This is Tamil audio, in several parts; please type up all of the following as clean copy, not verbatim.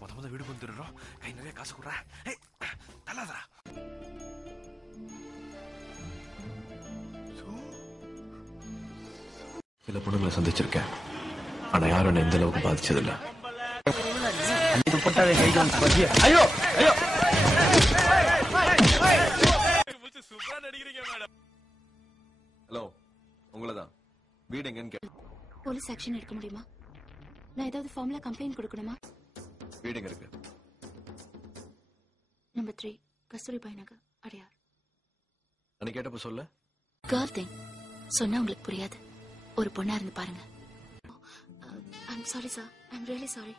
மொத வீடு வந்துடுறோம். கை நிறைய காசு கொடுறா. தள்ளாதரா. சில பொண்ணுங்களை சந்திச்சிருக்கேன். ஆனா யாரும் என்ன எந்த அளவுக்கு பாதிச்சதில்லை. ஐயோ ஐயோ ஹலோ, உங்களதான். வீடு எங்கன்னு கேட்டு போலீஸ் ஆக்ஷன் எடுக்க முடியுமா? நான் ஏதாவது ஃபார்ம்ல கம்ப்ளைண்ட் கொடுக்கணுமா? வீடு எங்க இருக்கு? நம்பர் 3 கஸ்தூரிபாய் நகர், அடையார். அன்னைக்கு கேட்டப்ப சொல்ல. கேர்ள் திங் சொன்னா உங்களுக்கு புரியாது. ஒரு பொண்ணா இருந்து பாருங்க. I'm sorry sir, I'm really sorry.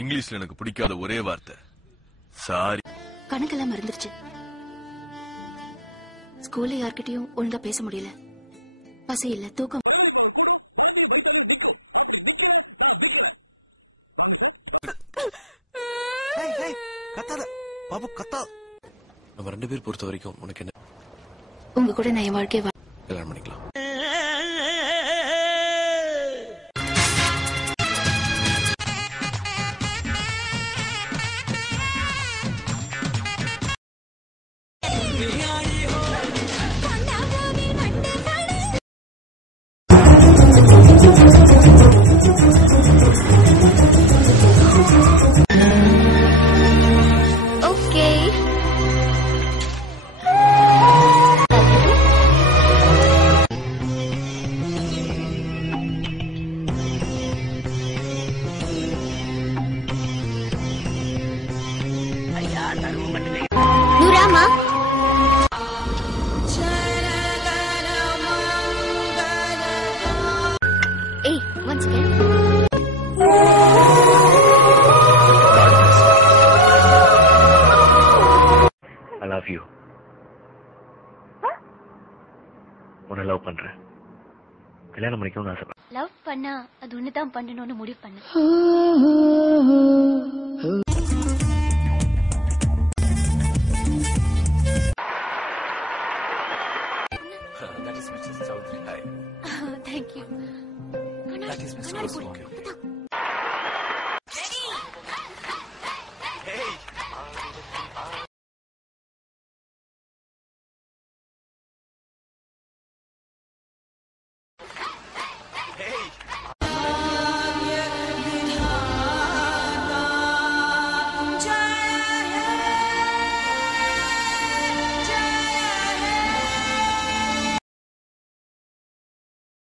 இங்கிலீஷ்ல எனக்கு பிடிக்காத ஒரே வார்த்தை சாரி. கணக்கெல்லாம் மறந்துருச்சு. ஸ்கூல்ல யார்கிட்டயும் ஒழுங்கா பேச முடியல. பசி இல்ல, தூக்கம். கத்தாத பாபு, கத்தா. நம்ம 2 பேர் பொறுத்த வரைக்கும் உனக்கு என்ன? உங்க கூட நான் என் வாழ்க்கைய கல்யாணம் பண்ணிக்கலாம். நூராமா, ஏய் once again. I love you. உன்னை லவ் பண்றேன். கல்யாணம் பண்ணிக்கணும்னு ஆசைப்படுறேன். லவ் பண்ணா அது ஒண்ணுதான் பண்ணணும்னு முடிவு பண்ண. That is Mrs. Chaudhary. Hi. Thank you. That is Mr. Oswald.